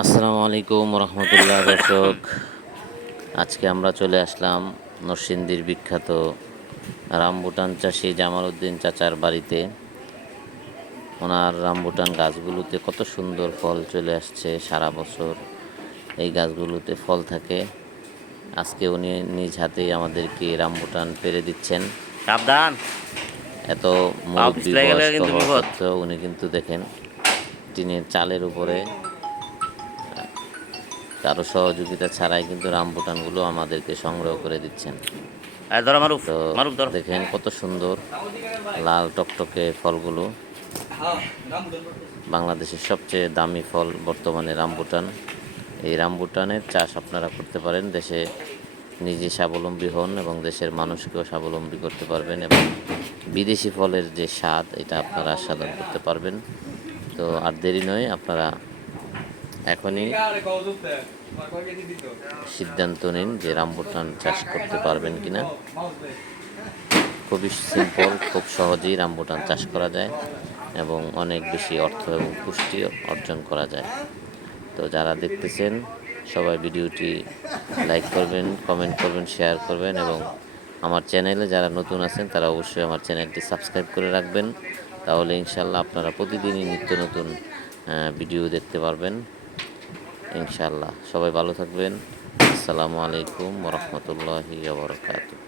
আসসালামু আলাইকুম রহমতুল্লাহ দর্শক। আজকে আমরা চলে আসলাম নরসিংদীর বিখ্যাত রামবুটান চাষি জামাল উদ্দিন চাচার বাড়িতে। ওনার রামবুটান গাছগুলোতে কত সুন্দর ফল চলে আসছে সারা বছর। এই গাছগুলোতে ফল থাকে। আজকে উনি নিজ হাতেই আমাদেরকে রামবুটান পেরে দিচ্ছেন। সাবধান। এত উনি কিন্তু দেখেন টিনের চালের উপরে কারও সহযোগিতা ছাড়াই কিন্তু রামবুটানগুলো আমাদেরকে সংগ্রহ করে দিচ্ছেন। তো দেখেন কত সুন্দর লাল টকটকে ফলগুলো। বাংলাদেশের সবচেয়ে দামি ফল বর্তমানে রামবুটান এই রামবুটানের চাষ আপনারা করতে পারেন। দেশে নিজে স্বাবলম্বী হন এবং দেশের মানুষকেও স্বাবলম্বী করতে পারবেন এবং বিদেশি ফলের যে স্বাদ এটা আপনারা আস্বাদন করতে পারবেন। তো আর দেরি নয় আপনারা এখনই সিদ্ধান্ত নিন যে রামবুটান চাষ করতে পারবেন কিনা। খুবই সিম্পল খুব সহজেই রামবুটান চাষ করা যায় এবং অনেক বেশি অর্থ এবং পুষ্টি অর্জন করা যায়। তো যারা দেখতেছেন, সবাই ভিডিওটি লাইক করবেন কমেন্ট করবেন শেয়ার করবেন এবং আমার চ্যানেলে যারা নতুন আছেন, তারা অবশ্যই আমার চ্যানেলটি সাবস্ক্রাইব করে রাখবেন। তাহলে ইনশাল্লাহ আপনারা প্রতিদিনই নিত্য নতুন ভিডিও দেখতে পারবেন। ইনশাল্লাহ সবাই ভালো থাকবেন। আসসালামু আলাইকুম রহমতুল্লাহি বরকাতুহ।